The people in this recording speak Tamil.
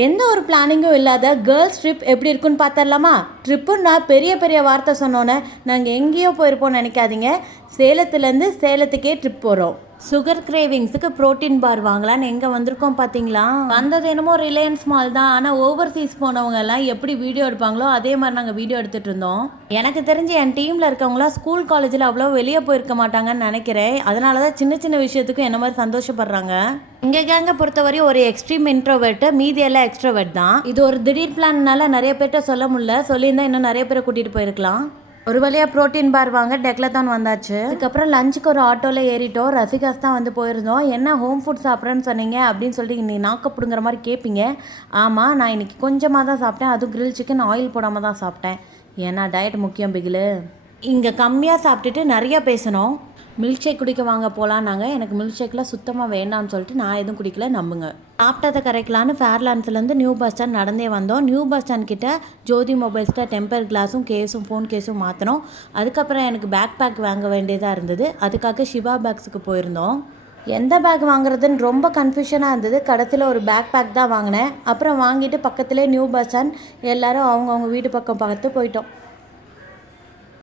எந்த ஒரு பிளானிங்கும் இல்லாத கேர்ள்ஸ் ட்ரிப் எப்படி இருக்குன்னு பார்த்துடலாமா? ட்ரிப்புன்னா பெரிய பெரிய வார்த்தை சொன்னோன்னே நாங்கள் எங்கேயோ போயிருப்போம்னு நினைக்காதீங்க. சேலத்துலேருந்து சேலத்துக்கே ட்ரிப் போகிறோம். சுகர் கிரேவிங்ஸுக்கு ப்ரோட்டீன் பார் வாங்கலான்னு எங்கே வந்திருக்கோம் பார்த்தீங்களா? வந்தது என்னமோ ரிலையன்ஸ் மால் தான். ஆனால் ஓவர்சீஸ் போனவங்க எல்லாம் எப்படி வீடியோ எடுப்பாங்களோ அதே மாதிரி நாங்கள் வீடியோ எடுத்துகிட்டு இருந்தோம். எனக்கு தெரிஞ்சு என் டீமில் இருக்கவங்களாம் ஸ்கூல் காலேஜில் அவ்வளோ வெளியே போயிருக்க மாட்டாங்கன்னு நினைக்கிறேன். அதனால தான் சின்ன சின்ன விஷயத்துக்கும் என்ன மாதிரி சந்தோஷப்படுறாங்க. எங்கள் கேங்கை பொறுத்தவரையும் ஒரு எக்ஸ்ட்ரீம் இன்ட்ரோவர்ட்டு, மீதி எல்லாம் எக்ஸ்ட்ரோவர்ட் தான். இது ஒரு திடீர் பிளான்னால நிறைய பேர்கிட்ட சொல்ல முடியல. சொல்லியிருந்தா இன்னும் நிறைய பேரை கூட்டிகிட்டு போயிருக்கலாம். ஒரு வழியாக ப்ரோட்டீன் பார் வாங்க டெக்லத்தான் வந்தாச்சு. அதுக்கப்புறம் லஞ்சுக்கு ஒரு ஆட்டோவில் ஏறிட்டோம். ரசிகாஸ் தான் வந்து போயிருந்தோம். என்ன ஹோம் ஃபுட் சாப்பிட்றேன்னு சொன்னீங்க அப்படின்னு சொல்லி இன்னைக்கு நாக்கப்படுங்கிற மாதிரி கேட்பீங்க. ஆமாம், நான் இன்னைக்கு கொஞ்சமாக தான் சாப்பிட்டேன். அதுவும் கிரில் சிக்கன் ஆயில் போடாமல் தான் சாப்பிட்டேன். ஏன்னா டயட் முக்கியம் பிகிலு. இங்கே கம்மியாக சாப்பிட்டுட்டு நிறையா பேசணும். மில்க் ஷேக் குடிக்க வாங்க போகலான்னாங்க. எனக்கு மில்க் ஷேக்கில் சுத்தமாக வேண்டாம்னு சொல்லிட்டு நான் எதுவும் குடிக்கல, நம்புங்க. சாப்பிட்டதை கரைக்கலான்னு ஃபேர்லாண்ட்ஸ்லேருந்து நியூ பஸ் ஸ்டாண்ட் நடந்தே வந்தோம். நியூ பஸ் ஸ்டாண்ட் கிட்ட ஜோதி மொபைல்ஸில் டெம்பர் கிளாஸும் கேஸும் ஃபோன் கேஸும் மாற்றினோம். அதுக்கப்புறம் எனக்கு பேக் வாங்க வேண்டியதாக இருந்தது. அதுக்காக சிவா பேக்ஸுக்கு போயிருந்தோம். எந்த பேக் வாங்குறதுன்னு ரொம்ப கன்ஃபியூஷனாக இருந்தது. கடைசியில் ஒரு பேக் தான் வாங்கினேன். அப்புறம் வாங்கிட்டு பக்கத்துலேயே நியூ பஸ் ஸ்டாண்ட், எல்லோரும் அவங்கவுங்க வீடு பக்கம் பார்த்து போயிட்டோம்.